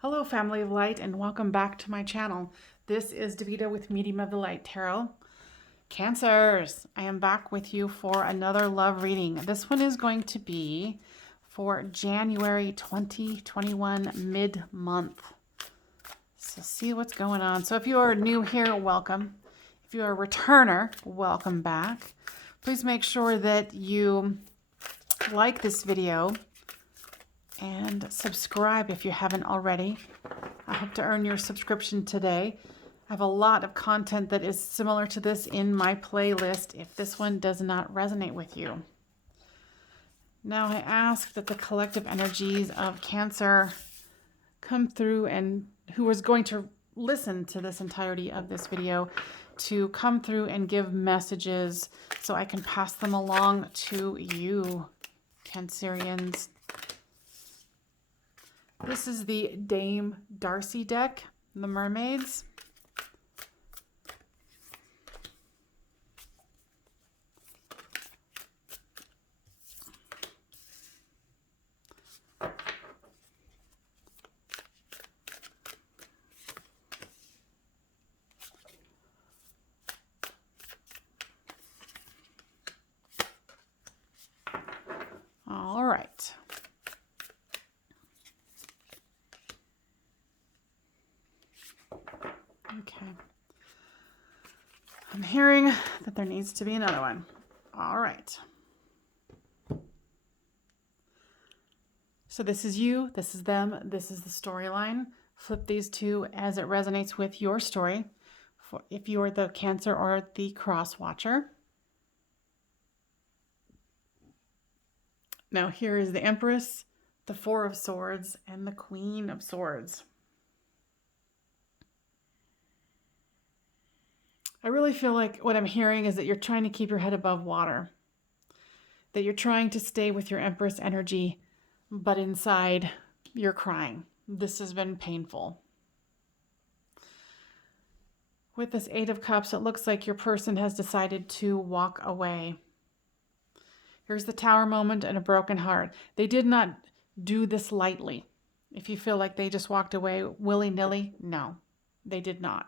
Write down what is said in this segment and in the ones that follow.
Hello, family of light, and welcome back to my channel. This is Davida with Medium of the Light Tarot. Cancers, I am back with you for another love reading. This one is going to be for January 2021 mid-month. So see what's going on. So if you are new here, welcome. If you are a returner, welcome back. Please make sure that you like this video and subscribe if you haven't already. I hope to earn your subscription today. I have a lot of content that is similar to this in my playlist if this one does not resonate with you. Now I ask that the collective energies of Cancer come through, and who is going to listen to this entirety of this video to come through and give messages so I can pass them along to you, Cancerians. This is the Dame Darcy deck, the Mermaids. All right. Okay. I'm hearing that there needs to be another one. All right. So this is you, this is them, this is the storyline. Flip these two as it resonates with your story, for if you are the Cancer or the Cross Watcher. Now here is the Empress, the Four of Swords, and the Queen of Swords. I really feel like what I'm hearing is that you're trying to keep your head above water, that you're trying to stay with your Empress energy, but inside you're crying. This has been painful. With this Eight of Cups, it looks like your person has decided to walk away. Here's the Tower moment and a broken heart. They did not do this lightly. If you feel like they just walked away willy-nilly, no, they did not.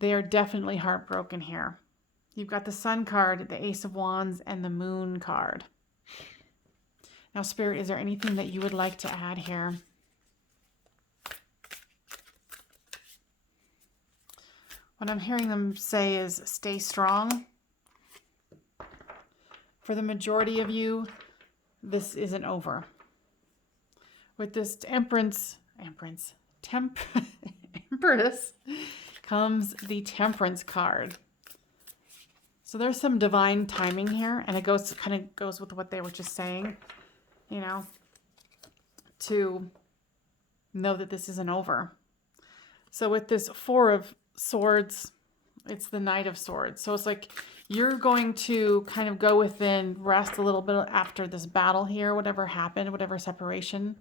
They are definitely heartbroken here. You've got the Sun card, the Ace of Wands, and the Moon card. Now, Spirit, is there anything that you would like to add here? What I'm hearing them say is stay strong. For the majority of you, this isn't over. With this Empress comes the Temperance card. So there's some divine timing here, and it kind of goes with what they were just saying, you know, to know that this isn't over. So with this Four of Swords, it's the Knight of Swords. So it's like you're going to kind of go within, rest a little bit after this battle here, whatever happened, whatever separation,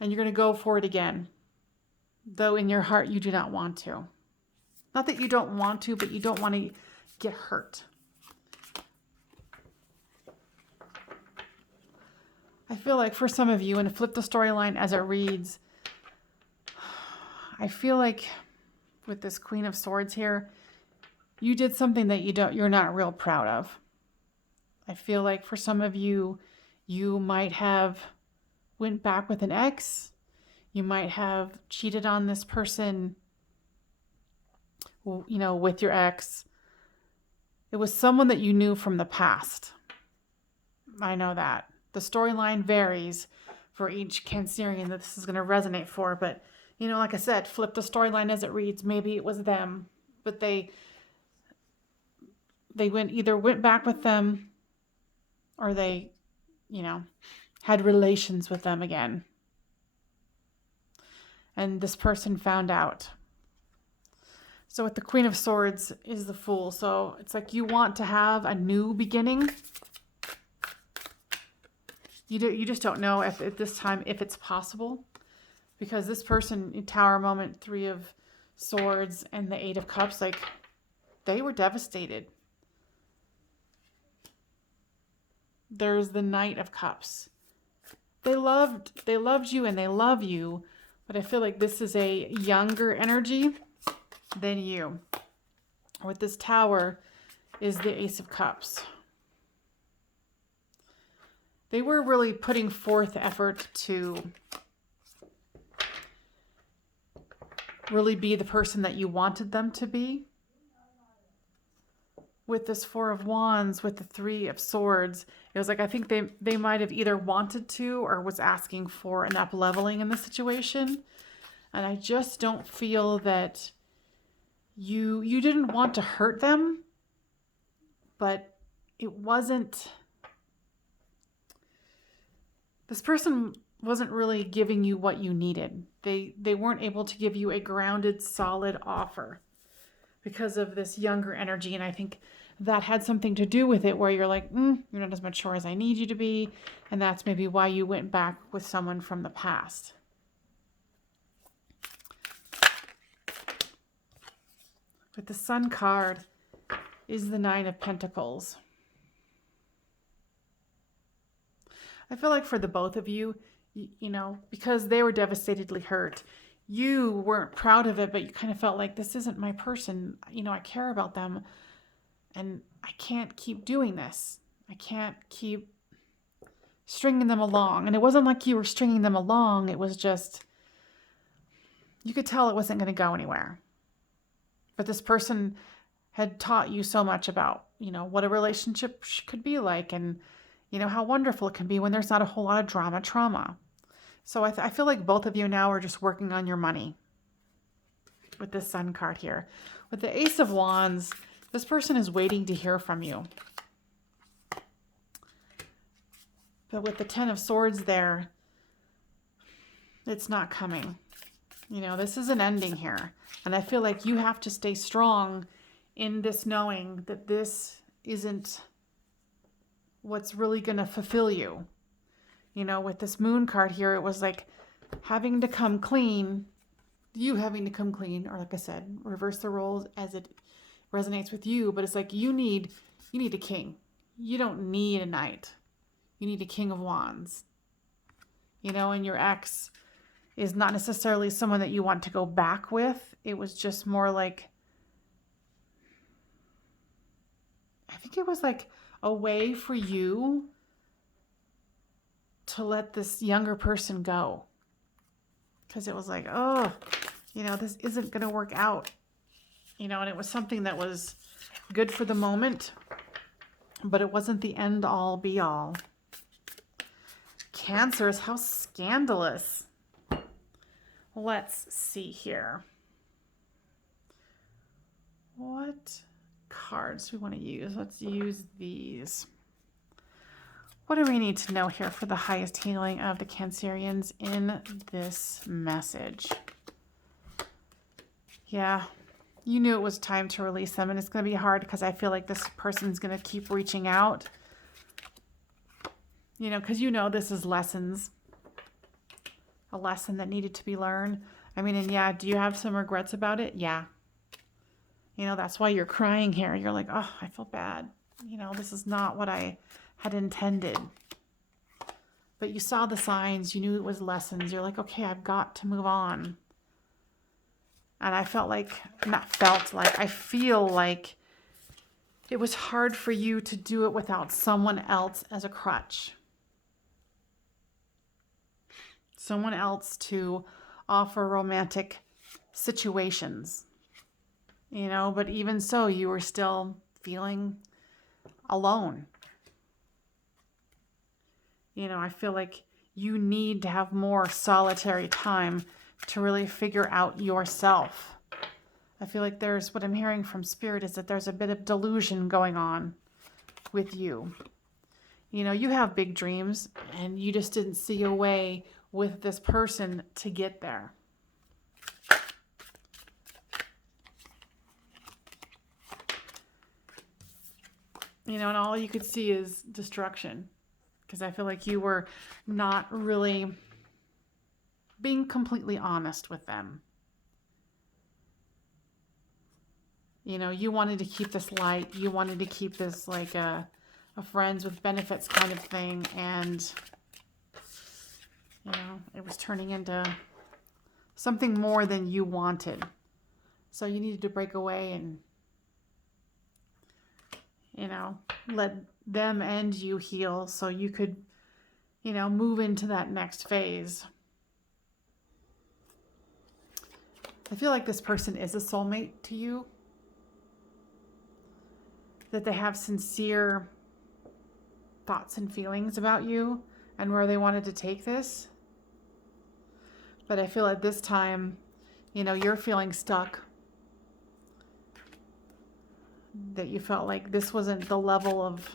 and you're going to go for it again. Though in your heart you do not want to. Not that you don't want to, but you don't want to get hurt. I feel like for some of you, and flip the storyline as it reads, I feel like with this Queen of Swords here, you did something that you're not real proud of. I feel like for some of you, you might have went back with an ex. You might have cheated on this person, you know, with your ex. It was someone that you knew from the past. I know that. The storyline varies for each Cancerian that this is going to resonate for. But, you know, like I said, flip the storyline as it reads. Maybe it was them, but they went back with them, or they, you know, had relations with them again. And this person found out. So with the Queen of Swords is the Fool. So it's like you want to have a new beginning. You just don't know if at this time if it's possible. Because this person in Tower moment, Three of Swords, and the Eight of Cups, like they were devastated. There's the Knight of Cups. loved you and they love you, but I feel like this is a younger energy than you. With this Tower is the Ace of Cups. They were really putting forth effort to really be the person that you wanted them to be. With this Four of Wands, with the Three of Swords, it was like I think they might have either wanted to or was asking for an up-leveling in the situation. And I just don't feel that you didn't want to hurt them, but it wasn't... This person wasn't really giving you what you needed. They weren't able to give you a grounded, solid offer because of this younger energy. And I think that had something to do with it, where you're like, you're not as mature as I need you to be. And that's maybe why you went back with someone from the past. With the Sun card is the Nine of Pentacles. I feel like for the both of you, you know, because they were devastatedly hurt, you weren't proud of it, but you kind of felt like, this isn't my person. You know, I care about them and I can't keep doing this. I can't keep stringing them along. And it wasn't like you were stringing them along. It was just, you could tell it wasn't going to go anywhere. But this person had taught you so much about, you know, what a relationship could be like, and you know, how wonderful it can be when there's not a whole lot of trauma. So I feel like both of you now are just working on your money with this Sun card here. With the Ace of Wands, this person is waiting to hear from you. But with the Ten of Swords there, it's not coming. You know, this is an ending here. And I feel like you have to stay strong in this, knowing that this isn't what's really going to fulfill you. You know, with this Moon card here, it was like having to come clean, you having to come clean, or like I said, reverse the roles as it resonates with you. But it's like you need a king. You don't need a knight. You need a King of Wands. You know, and your ex is not necessarily someone that you want to go back with. It was just more like, I think it was like a way for you to let this younger person go. Because it was like, oh, you know, this isn't going to work out. You know, and it was something that was good for the moment, but it wasn't the end all be all. Cancers, how scandalous. Let's see here. What cards do we want to use? Let's use these. What do we need to know here for the highest healing of the Cancerians in this message? Yeah, you knew it was time to release them, and it's going to be hard because I feel like this person's going to keep reaching out. You know, because you know this is lessons. A lesson that needed to be learned. I mean, and yeah, do you have some regrets about it? Yeah. You know, that's why you're crying here. You're like, oh, I feel bad. You know, this is not what I had intended. But you saw the signs. You knew it was lessons. You're like, okay, I've got to move on. And I felt like, I feel like it was hard for you to do it without someone else as a crutch. Someone else to offer romantic situations. You know, but even so, you were still feeling alone. You know, I feel like you need to have more solitary time to really figure out yourself. I feel like there's, what I'm hearing from Spirit is that there's a bit of delusion going on with you. You know, you have big dreams and you just didn't see a way with this person to get there. You know, and all you could see is destruction. Because I feel like you were not really being completely honest with them. You know, you wanted to keep this light. You wanted to keep this like a friends with benefits kind of thing. And You know, it was turning into something more than you wanted. So you needed to break away and, you know, let them and you heal so you could, you know, move into that next phase. I feel like this person is a soulmate to you. That they have sincere thoughts and feelings about you and where they wanted to take this. But I feel at this time, you know, you're feeling stuck. That you felt like this wasn't the level of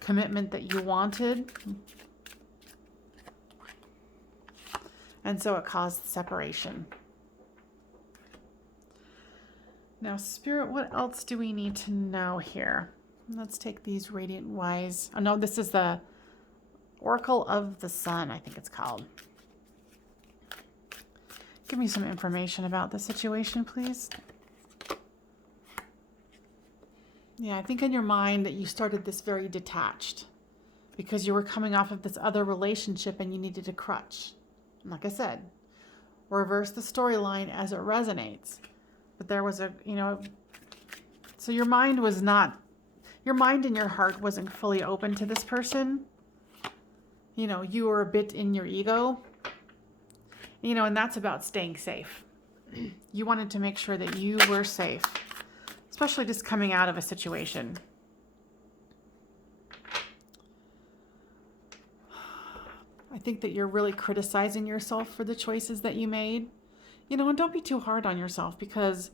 commitment that you wanted. And so it caused separation. Now, Spirit, what else do we need to know here? Let's take these Radiant Wise. Oh, no, this is the Oracle of the Sun, I think it's called. Give me some information about the situation, please. Yeah, I think in your mind that you started this very detached because you were coming off of this other relationship and you needed a crutch. Like I said, reverse the storyline as it resonates. But there was a, you know, so your mind and your heart wasn't fully open to this person. You know, you were a bit in your ego. You know, and that's about staying safe. You wanted to make sure that you were safe, especially just coming out of a situation. I think that you're really criticizing yourself for the choices that you made. You know, and don't be too hard on yourself because,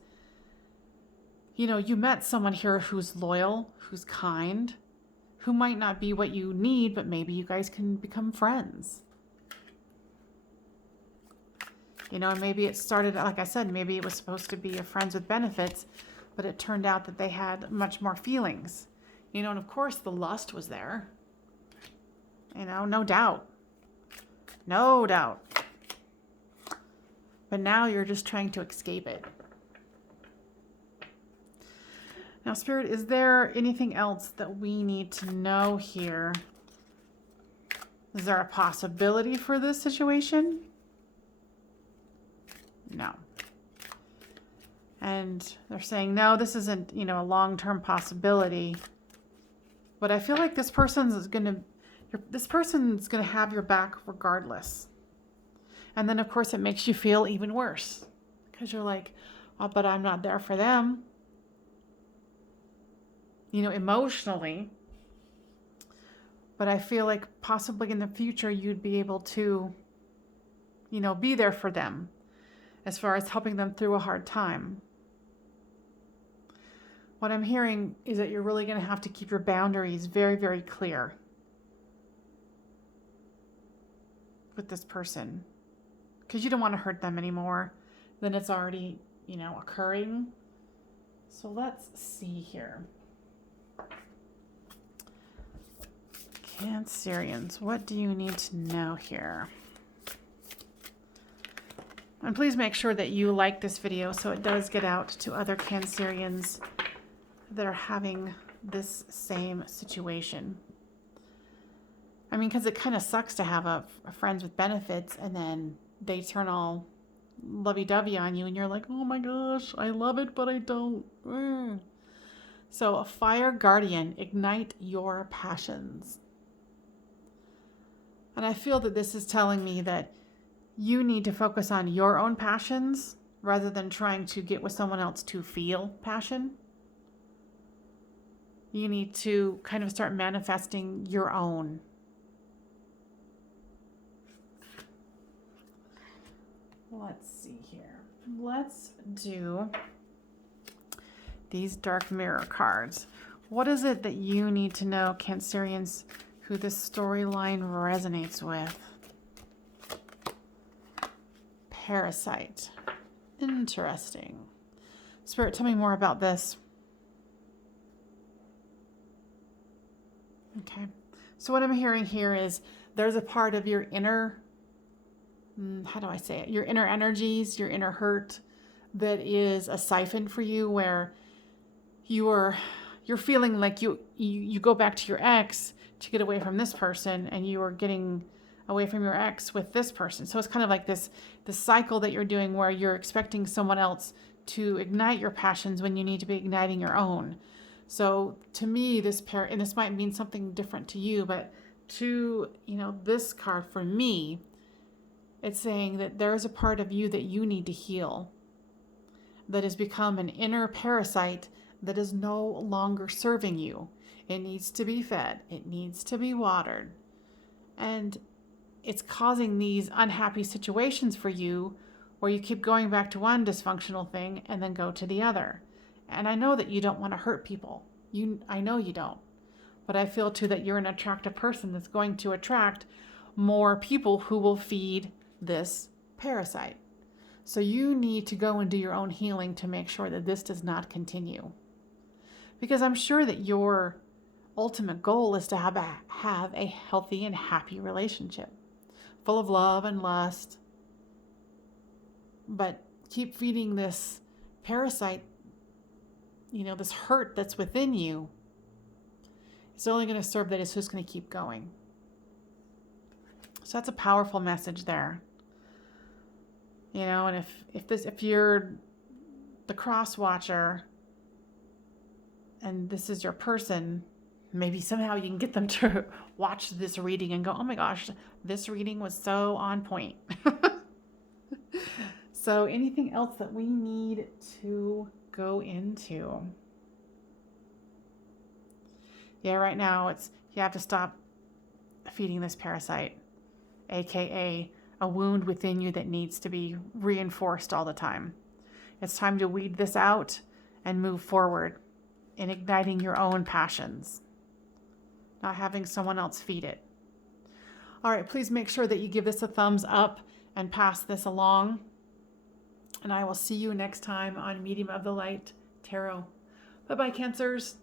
you know, you met someone here who's loyal, who's kind, who might not be what you need, but maybe you guys can become friends. You know, and maybe it started, like I said, maybe it was supposed to be a friends with benefits, but it turned out that they had much more feelings. You know, and of course the lust was there. You know, no doubt. No doubt. But now you're just trying to escape it. Now, Spirit, is there anything else that we need to know here? Is there a possibility for this situation? No. And they're saying, no, this isn't, you know, a long-term possibility. But I feel like this person's going to have your back regardless. And then, of course, it makes you feel even worse because you're like, oh, but I'm not there for them. You know, emotionally. But I feel like possibly in the future, you'd be able to, you know, be there for them as far as helping them through a hard time. What I'm hearing is that you're really going to have to keep your boundaries very, very clear with this person. Because you don't want to hurt them anymore than it's already, you know, occurring. So let's see here. Cancerians, what do you need to know here? And please make sure that you like this video so it does get out to other Cancerians that are having this same situation. I mean, because it kind of sucks to have a friends with benefits and then they turn all lovey-dovey on you and you're like, oh my gosh, I love it, but I don't. So a fire guardian, ignite your passions. And I feel that this is telling me that you need to focus on your own passions rather than trying to get with someone else to feel passion. You need to kind of start manifesting your own. Let's see here. Let's do these dark mirror cards. What is it that you need to know, Cancerians, who this storyline resonates with? Parasite. Interesting. Spirit, tell me more about this. Okay. So what I'm hearing here is there's a part of your inner, how do I say it? Your inner energies, your inner hurt that is a siphon for you where you're feeling like you go back to your ex to get away from this person and you are getting away from your ex with this person. So it's kind of like this cycle that you're doing where you're expecting someone else to ignite your passions when you need to be igniting your own. So to me, this pair, and this might mean something different to you, but to, this card for me, it's saying that there is a part of you that you need to heal, that has become an inner parasite that is no longer serving you. It needs to be fed. It needs to be watered. And it's causing these unhappy situations for you where you keep going back to one dysfunctional thing and then go to the other. And I know that you don't want to hurt people. I know you don't. But I feel too that you're an attractive person that's going to attract more people who will feed this parasite. So you need to go and do your own healing to make sure that this does not continue. Because I'm sure that your ultimate goal is to have a healthy and happy relationship, full of love and lust. But keep feeding this parasite, this hurt that's within you. It's only going to serve that it's just going to keep going. So that's a powerful message there. And if you're the cross watcher and this is your person, maybe somehow you can get them to watch this reading and go, oh my gosh, this reading was so on point. So anything else that we need to go into? Yeah, right now you have to stop feeding this parasite, aka a wound within you that needs to be reinforced all the time. It's time to weed this out and move forward in igniting your own passions, not having someone else feed it. All right, please make sure that you give this a thumbs up and pass this along. And I will see you next time on Medium of the Light Tarot. Bye-bye, Cancers.